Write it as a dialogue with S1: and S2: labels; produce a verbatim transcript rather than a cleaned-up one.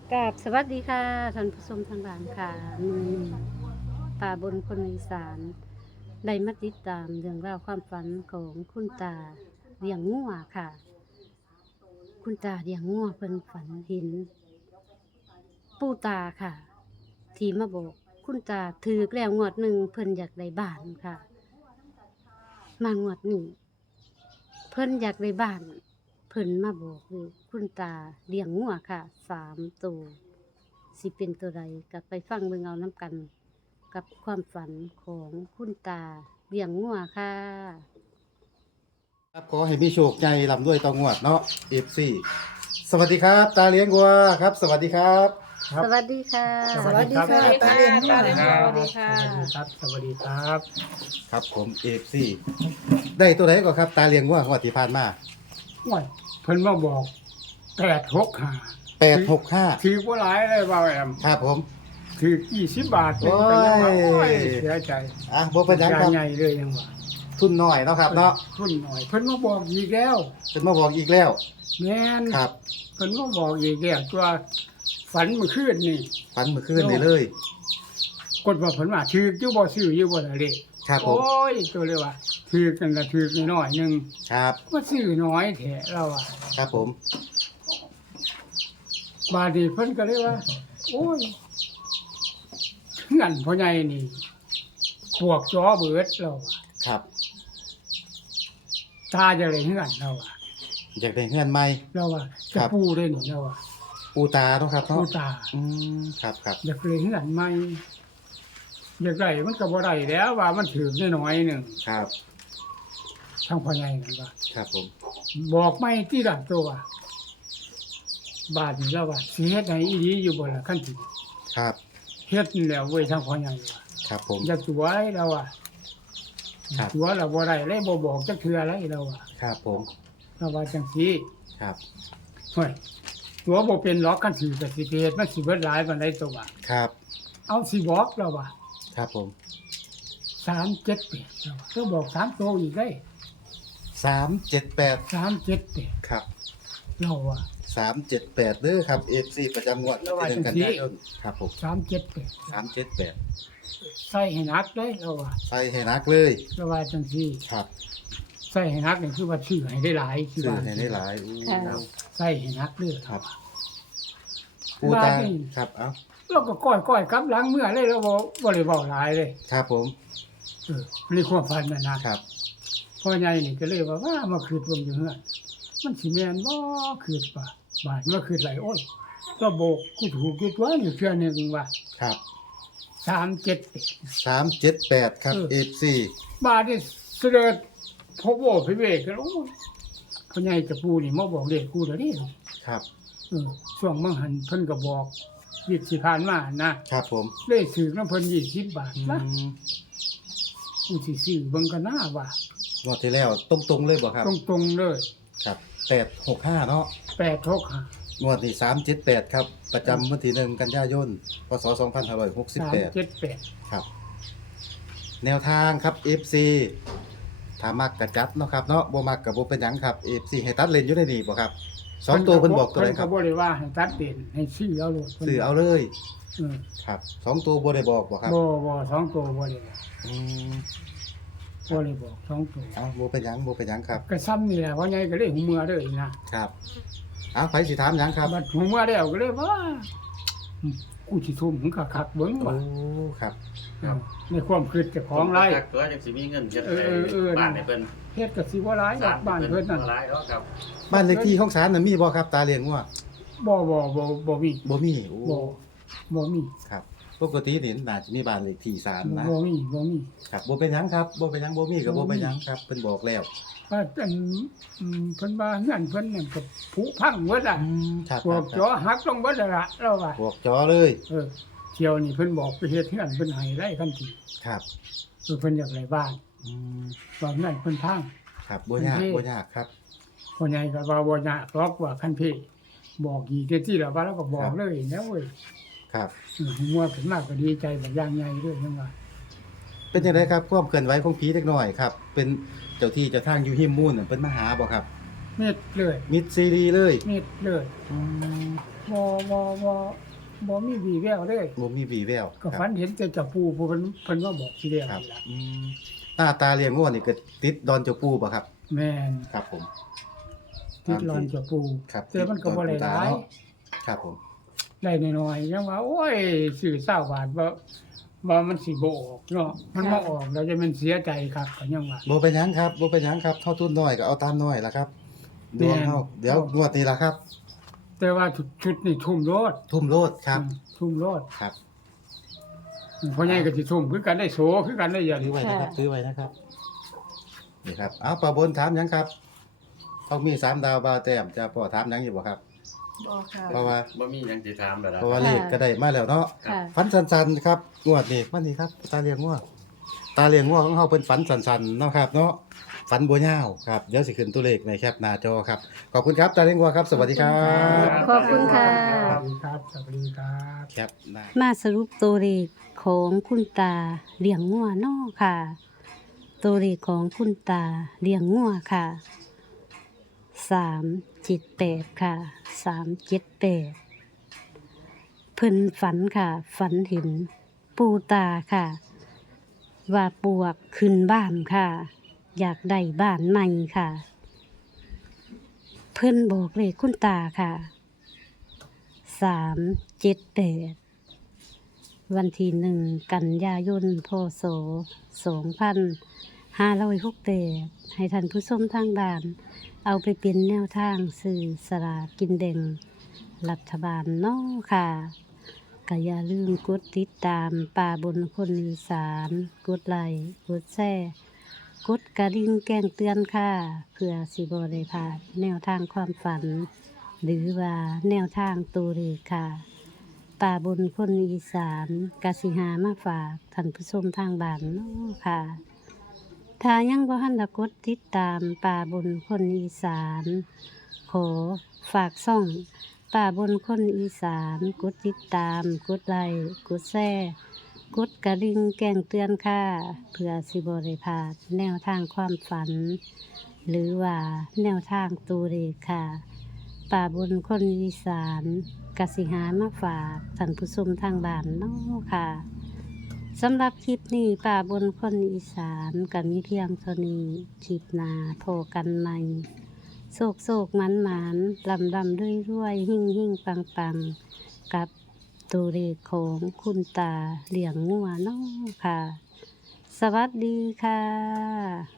S1: กราบสวัสดีค่ะท่านผู้ชมทางบ้านค่ะมือนี้ป่าบนคนอีสานได้มาติดตามเรื่องราวความฝันของคุณตาเลี้ยงงัวค่ะ คุณตาเลี้ยงงัวเพิ่นฝันเห็นปู่ตาค่ะ ที่มาบอกคุณตาถือแล้วงวดหนึ่งเพิ่นอยากได้บ้านค่ะ มางวดนี้เพิ่นอยากได้บ้าน เพิ่นมาบอกเลยคุณตาเลี้ยงงัวค่ะสามตัวสิเป็นตัวใดกับไปฟังเบิ่งเอาน้ำกัน กับความฝันของคุณตาเลี้ยงงัวค่ะ
S2: ครับขอให้มีโชคใจลำด้วยตองวดเนาะ เอฟ ซี สวัสดีครับ ตาเลี้ยงวัวครับ สวัสดีครับ
S3: ครับ
S1: สวัสดีค่ะ
S3: สวัสดีครับ
S4: ตาเลี้ยงงัว
S1: ตาเลี้ยงงัวสวัสดีค่ะ
S3: สวัสดีครับ สวัสดีครับ
S2: ครับผม เอฟ ซี ได้ตัวไหนก่อนครับ ตาเลี้ยงวัวงวดที่ผ่านมา
S3: โอ้ยเพิ่นมาบอกแปดหกห้า
S2: แปดหกห้า
S3: ถือว่าหลายเลยบ่าวแอม
S2: ครับผม
S3: ถือยี่สิบบาท
S2: โอ้ย
S3: เป็นยังว่าโอ้ยเสียใจ
S2: อ่ะบ่เป็นหยังครับ
S3: ใหญ่เลยยังว่า
S2: ทุนน้อยเนาะครับเนาะ
S3: ทุนหน่อย เพิ่นมาบอกอีกแล้ว
S2: เป็นมาบอกอีกแล้ว
S3: แม่น
S2: ครับ
S3: เพิ่นมาบอกอีกแล้วตัวฝันเมื่อคืนนี่
S2: ฝันเมื่อคืนนี่เลย
S3: กดว่าเพิ่นว่าถืออยู่บ่ซื้ออยู่บ่ล่ะเด้
S2: ครับผม
S3: โอ้ยตัวเลยว่าถือกันละถือน้อยๆหนึง
S2: ครับ
S3: ว่าซื้อน้อยแท้เราอ่ะ
S2: ครับผม
S3: บาดนีเพิ่นก็เลยว่า โอ้ยเงินพ่อใหญ่นี่พวกจอเบิดเราอะ
S2: ครับ
S3: ตาจะเลยเงินเราอะ
S2: อยากได้เงื่อนใหม่
S3: เราอะ
S2: ครั
S3: จะ
S2: บ
S3: ปูได้นี่เราอะ
S2: ปูตาเนาะครับเนาะ
S3: ปูตา
S2: อืมครับครับ
S3: อยากเลยเงินใหม่อยากได้มันก็บ่ได้แล้วว่ามันถือน้อยๆหนึง
S2: ครับ
S3: ทางพ่อใหญ่นั่นว่า
S2: ครับผม
S3: บอกไม่ที่ดักตัวบาดนี้เราว่าสิเฮ็ดให้อีหลีอยู่บ่ล่ะคั่นสิ
S2: ครับ
S3: เฮ็ดนี่แหล้วเว้ยทางพ่อใหญ่ว่า
S2: ครับผม
S3: อย่าตัวไอ้เราอะ
S2: ครับ
S3: ตัวเราบ่ได้เลยบ่บอกจักเทื่ออะไรเราอะ
S2: ครับผม
S3: เราว่าจังซี่
S2: ครับ
S3: เฮ้ยตัวบ่เป็นล็อกกันสิก็สิไปเฮ็ดมันสิเบิดหลายปานใดตัวว่า
S2: ครับ
S3: เอาสิบอกแล้วว่า
S2: ครับผม
S3: สามเจ็ดแปดแล้วว่าก็บอกสามตัวอีกได้
S2: สามเจ็ดแปด
S3: สามเจ็ดแปด
S2: ครับ
S3: เราว่า
S2: สามเจ็ดแปดเด้อครับ เอฟซีประจำงวด
S3: แล้วว่า
S2: ที่หนึ่งกัน
S3: จังสิ
S2: ยายนครับผม
S3: สามเจ็ดแปด
S2: สามเจ็ดแปด
S3: ใส่ให้หนักเลยเราว่า
S2: ใส่ให้นักเลย
S3: เราว่าจังซี่
S2: ครับ
S3: ใส่ให้หนักนี่คือว่าซื้อให้ได้หลายคือ
S2: ซื้อ
S3: ว่า
S2: ให้ได้หลายอู้
S1: ค่ะ
S3: ใส่ให้หนักเด้อ
S2: ครับปูตาครับเอ้า
S3: เราก็ก้อยๆกลับหลังเมื่อเลยเราบ่บ่ได้เว้าหลายเลย
S2: ครับผม
S3: เออในความฝันน่ะนะครับ พ่อใหญ่นี่ก็เลยว่าว่ามาคืดเบิ่งอยู่เฮือนมันสิแม่นบ่คืดป่ะบาดมาคืดไหลโอ้ยก็โบกกูถูกกูตัวอยู่เทื่อหนึงว่า
S2: ครับ
S3: สามเจ็ด
S2: สามเจ็ดแปดครับ
S3: เออ
S2: เอฟซี
S3: บาดนี่เสด็จพบโอ้พิเวกกันโอ้ยพ่อใหญ่จะปูนี่มาบอกเลขกูเด้อนี่
S2: ครับ
S3: เออช่วงมังหันเพิ่นก็บอกวิสิผ่านมานะครับ
S2: ผม
S3: ได้ถือน้ำเพิ่นยี่สิบบาท
S2: อื
S3: นะ
S2: ม
S3: กูสิซื้อเบิ่งกันหน้าว่าง
S2: วดที่แล้วตรงๆเลยบ่ครับ
S3: ตรงๆเลย
S2: ครับแปดหกห้าเนาะ
S3: แปดหกห้าง
S2: วดนี้สามเจ็ดแปดครับ ประจำวันที่หนึ่งกันยายนพศสองพันห้าร้อยหกสิบ
S3: สาม
S2: แปด
S3: เจ็ดแปด
S2: ครับ แนวทางครับ เอฟ ซี ถ้ามักกระจัดเนาะครับเนาะบ่มักก็บ่เป็นหยังครับ เอฟ ซี ให้ตัดเลนอยู่ในนี้บ่ครับสองตัวเพิ่นบอกตัวไหนครับ
S3: เพิ่นก็บ่ได้ว่าให้ตัดเด่นให้ซื้อเอาโลดพิ่น
S2: ซื้อเอาเลย
S3: เออ
S2: ครับสองตัวบ่ได้บอกบ่ครับ
S3: บ่บ่สองตัวบ่ได้บอก
S2: อืม
S3: บ่ได้บอกสองตัว
S2: เอ้าบ่เป็นหยังบ่เป็นหยังครับ
S3: ก็ซ้ำนี่แหละว่าไงก็เลยหูเมื่อเด้ออีกนะครับ
S2: เอ้าไผสิถามหยังครับ
S3: บัดหูเมื่อแล้วก็เลยว่าอืมกูสิทุ่มถึงคักๆเบิ่ง
S2: โอ้
S3: ว่า
S2: ครับ
S3: เออในความคิดเจ้าของไร
S4: ตัวจังสิมีเงินเก็บ
S3: เออเออเออ
S4: บ้านให้เพิ่น
S3: เฮ็ดก็สิบ่หลายดอกบ้านเพิ่นนั่น
S4: หลายแล้วครับ
S2: บ้านเลขที่ของศาลน่ะมีบ่ครับตาเลี้ยงงัว
S3: บ่บ่บ่บ่มี
S2: บ่มีโอ้
S3: บ่บ่มี
S2: ครับปกตินี่น่าจะมีบ้านเลขที่ศาลนะ
S3: บ่มีบ่มี
S2: ครับบ่เป็นหยังครับบ่เป็นหยังบ่มีก็บ่เป็นหยังครับเพิ่นบอกแล้ว
S3: ว่าอันอืมเพิ่นว่าเฮือนเพิ่นนั่นก็ผุพังหมดอ่ะ
S2: อืมครับ
S3: พวก
S2: ค
S3: จ
S2: รั
S3: อบ หักลงเบิดแล้วล่ะเราว่า
S2: บอกจอเลย
S3: เออเที่ยวนี่เพิ่นบอกไปเฮ็ดเฮือนเพิ่นให้ได้คันที
S2: ครับ
S3: เออเพิ่นอยากได้บ้าน
S2: อืม
S3: ว่าเฮือนเพิ่นพัง
S2: ครับบ่ยาก
S3: โอเค
S2: บ่ยากครับ
S3: พ่อใหญ่ก็ว่าบ่ยากหรอกว่าคันพี่บอกอีกที่ละว่าแล้วก็บอกเลยนะเว้ย
S2: ครับ
S3: เออมัวขึ้นมากก็ดีใจแบบอย่างใหญ่ด้วยจังว่า
S2: เป็นจังไดครับความเคลื่อนไหวของผีเล็กน้อยครับ เป็นเจ้าที่เจ้าทางอยู่หิมมูนน่ะเพิ่นมาหาบ่ครับ
S3: เม็ดเลย
S2: มิดซีรีเลย
S3: เม็ดเลย
S2: อืม
S3: บ่บ่บ่บ่มีวี่แววเลย
S2: บ่มีวีแวว
S3: ก็ฝันเห็นแต่เจ้าปู่ผู้เพิ่นเพิ่นมาบอกทีเดียว
S2: ครับ
S3: นี่ล่ะ
S2: อืมหน้าตาเลี้ยงงัวนี่ก็ติดดอนเจ้าปู่ป่ะครับ
S3: แม่น
S2: ครับผม
S3: ติดรอนเจ้าปู่
S2: ครับ
S3: แต่มันก็บ่ได้หลาย
S2: เนาะครับผม
S3: ได้น้อยๆยังว่าโอ้ยซื้อ20บาทบ่บ่มันสิบ่ออกเนาะมันมาออกแล้วจะมันเสียใจครับก็ยังว่า
S2: บ่เป็นหยังครับบ่เป็นหยังครับเท่าทุนน้อยก็เอาตามน้อยล่ะครับดวงเฮา
S3: แม่น
S2: เดี๋ยวงวดนี้ล่ะครับ
S3: แต่ว่าชุดชุดนี่ทุ่มโลด
S2: ทุ่มโลดครับ
S3: อืมทุ่มโลด
S2: ครับ
S3: พ่อใหญ่ก็สิทุ่มคือกันได้โสคือกันได้อย่าง
S2: ซื้อไว้นะครับซื้อไว้นะครับนี่ครับเอาป้าบนถามหยังครับต้องมีสามดาวบาวแต้มจะพ่อถามหยังอยู่บ่ครับ
S4: บ่ค่ะ
S2: เพราะว่า
S5: บ่มีหยังสิถามแล้วล่ะ
S2: เพราะว่าเลขก็ได้มาแล้วเนาะ
S1: ค่ะ
S2: ฝันสันๆครับงวดนี้มันนี่ครับ ตาเลี้ยงงัวตาเลี้ยงงัวของเฮาเป็นฝันสันๆเนาะครับ เนาะฝันบ่ยาวครับเดี๋ยวสิขึ้นตัวเลขในแคปหน้าจอครับขอบคุณครับตาเลี้ยงงัวครับสวัสดีครับ
S1: ขอบคุณค่ะ
S3: สวัสดีครับสวัสดีครับ
S2: แคปหน้า
S1: มาสรุปตัวเลขของคุณตาเลี้ยงงัวเนอค่ะ ตัวเลขของคุณตาเลี้ยงงัวค่ะสามเจ็ดแปดค่ะสามเจ็ดแปดเพิ่นฝันค่ะ ฝันเห็นปูตาค่ะ ว่าปวกขึ้นบ้านค่ะ อยากได้บ้านใหม่ค่ะ เพิ่นบอกเลขคุณตาค่ะสามเจ็ดแปด วันที่หนึ่งกันยายนพศสองพันห้าร้อยหกเตให้ท่านผู้ชมทางบ้าน เอาไปเป็นแนวทางสื่อสลากกินแบ่งรัฐบาลเน้อค่ะก็อย่าลืมกดติดตามป่าบนคนอีสานกดไลค์กดแชร์กดกระดิ่งแจ้งเตือนค่ะ เพื่อสิบได้พลาดแนวทางความฝัน หรือว่าแนวทางตัวเลขค่ะ ป่าบนคนอีสานกสิหามาฝากท่านผู้ชมทางบ้านเนาะค่ะ ถ้ายังบ่ทันได้กดติดตามป่าบนคนอีสาน ขอฝากซ่องป่าบนคนอีสานกดติดตามกดไลค์กดแชร์กดกระดิ่งแจ้งเตือนค่ะ เพื่อสิบ่ได้พลาดแนวทางความฝัน หรือว่าแนวทางตัวเลขค่ะ ป่าบนคนอีสานกสิหามาฝากท่านผู้ชมทางบ้านเนาะค่ะสำหรับคลิปนี้ป่าบนคนอีสานก็มีเพียงเท่านี้คลิปหน้าพบกันใหม่โศกโศกมันหมานลำลำด้วยรวยหิ่งหิ่งปังปังกับตัวเลขของคุณตาเลี้ยงงัวเนาะค่ะ สวัสดีค่ะ